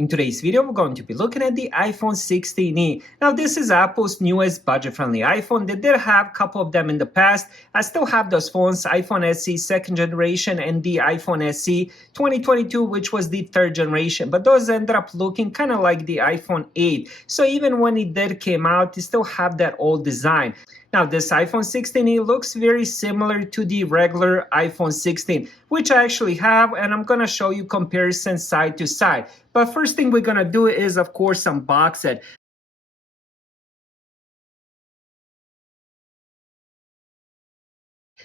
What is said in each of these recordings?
In today's video, we're going to be looking at the iPhone 16e. Now, this is Apple's newest budget-friendly iPhone. They did have a couple of them in the past. I still have those phones, iPhone SE second generation and the iPhone SE 2022, which was the third generation. But those ended up looking kind of like the iPhone 8. So even when it did came out, they still have that old design. Now, this iPhone 16e looks very similar to the regular iPhone 16, which I actually have, and I'm going to show you comparisons side to side. But first thing we're going to do is, of course, unbox it.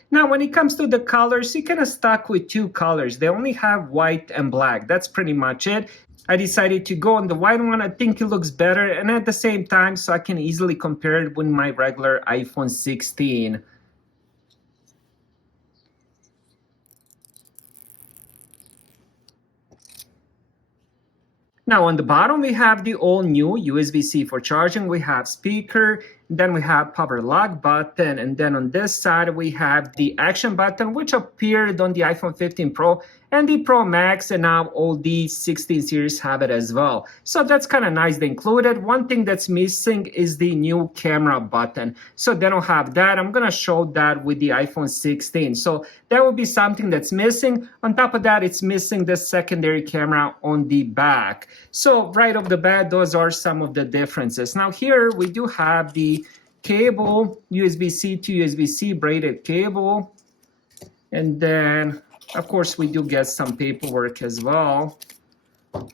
Now, when it comes to the colors, you're kind of stuck with two colors. They only have white and black. That's pretty much it. I decided to go on the white one. I think it looks better, and at the same time, so I can easily compare it with my regular iPhone 16. Now on the bottom, we have the all new USB-C for charging. We have speaker, then we have power lock button, and then on this side, we have the action button, which appeared on the iPhone 15 Pro and the Pro Max, and now all the 16 series have it as well. So that's kind of nice they included. One thing that's missing is the new camera button. So they don't have that. I'm going to show that with the iPhone 16. So that will be something that's missing. On top of that, it's missing the secondary camera on the back. So right off the bat, those are some of the differences. Now here we do have the cable, USB-C to USB-C braided cable. And then, of course, we do get some paperwork as well.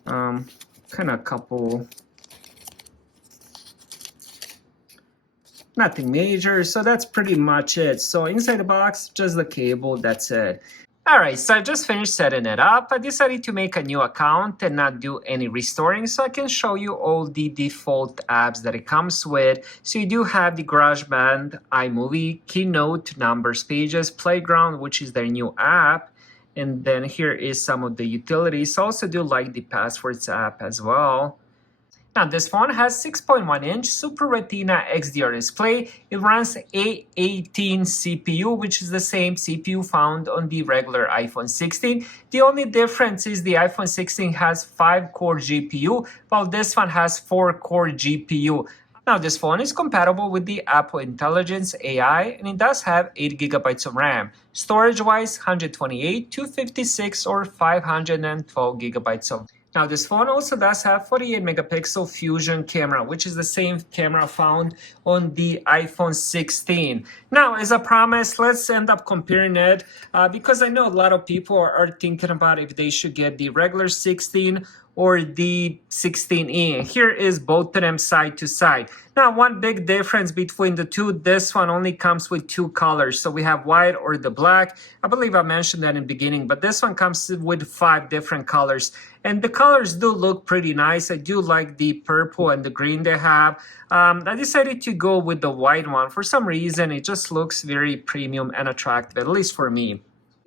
Kind of a couple, nothing major. So that's pretty much it. So inside the box, just the cable, that's it. Alright, so I just finished setting it up. I decided to make a new account and not do any restoring so I can show you all the default apps that it comes with. So you do have the GarageBand, iMovie, Keynote, Numbers, Pages, Playground, which is their new app. And then here is some of the utilities. I also do like the Passwords app as well. Now, this phone has 6.1-inch Super Retina XDR display. It runs A18 CPU, which is the same CPU found on the regular iPhone 16. The only difference is the iPhone 16 has 5-core GPU, while this one has 4-core GPU. Now, this phone is compatible with the Apple Intelligence AI, and it does have 8 GB of RAM. Storage-wise, 128, 256, or 512 GB of. Now, this phone also does have 48 megapixel Fusion camera, which is the same camera found on the iPhone 16. Now, as I promised, let's end up comparing it because I know a lot of people are thinking about if they should get the regular 16 or the 16e. Here is both of them side to side. Now, one big difference between the two, this one only comes with two colors. So we have white or the black. I believe I mentioned that in the beginning, but this one comes with 5 different colors. And the colors do look pretty nice. I do like the purple and the green they have. I decided to go with the white one. For some reason, it just looks very premium and attractive, at least for me.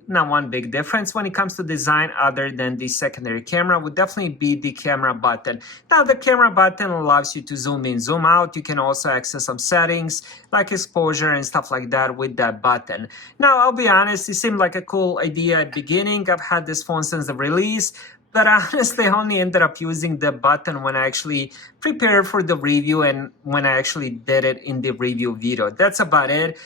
Now, one big difference when it comes to design other than the secondary camera would definitely be the camera button. Now, the camera button allows you to zoom in, zoom out. You can also access some settings like exposure and stuff like that with that button. Now, I'll be honest, it seemed like a cool idea at the beginning. I've had this phone since the release, but honestly, I only ended up using the button when I actually prepared for the review and when I actually did it in the review video. That's about it.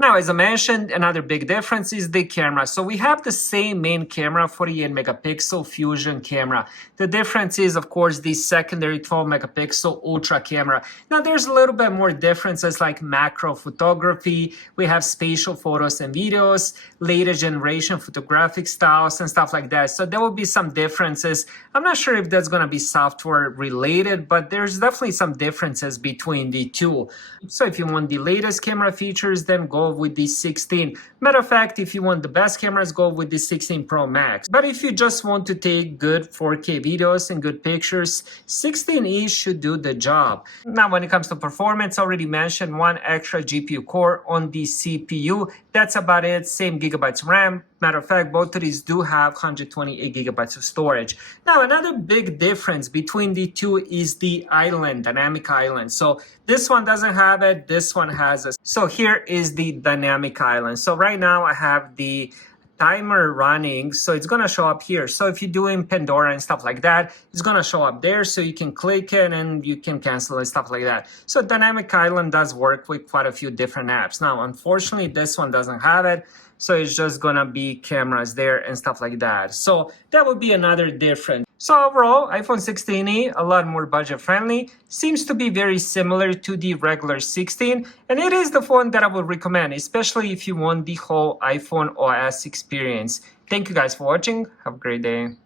Now, as I mentioned, another big difference is the camera. So we have the same main camera, 48 megapixel Fusion camera. The difference is, of course, the secondary 12 megapixel ultra camera. Now, there's a little bit more differences like macro photography. We have spatial photos and videos, latest generation photographic styles and stuff like that. So there will be some differences. I'm not sure if that's going to be software related, but there's definitely some differences between the two. So if you want the latest camera features, then go with the 16. Matter of fact, if you want the best cameras, go with the 16 Pro Max. But if you just want to take good 4K videos and good pictures, 16e should do the job. Now, when it comes to performance, I already mentioned one extra GPU core on the CPU. That's about it. Same gigabytes of RAM. Matter of fact, both of these do have 128 gigabytes of storage. Now, another big difference between the two is the island, dynamic island. So this one doesn't have it, this one has it. So here is the dynamic island. So right now I have the timer running, so it's gonna show up here. So if you're doing Pandora and stuff like that, it's gonna show up there, so you can click it and you can cancel and stuff like that. So Dynamic Island does work with quite a few different apps. Now, unfortunately, this one doesn't have it, so it's just gonna be cameras there and stuff like that. So that would be another difference. So overall, iPhone 16e, a lot more budget friendly, seems to be very similar to the regular 16, and it is the phone that I would recommend, especially if you want the whole iPhone OS experience. Thank you guys for watching. Have a great day.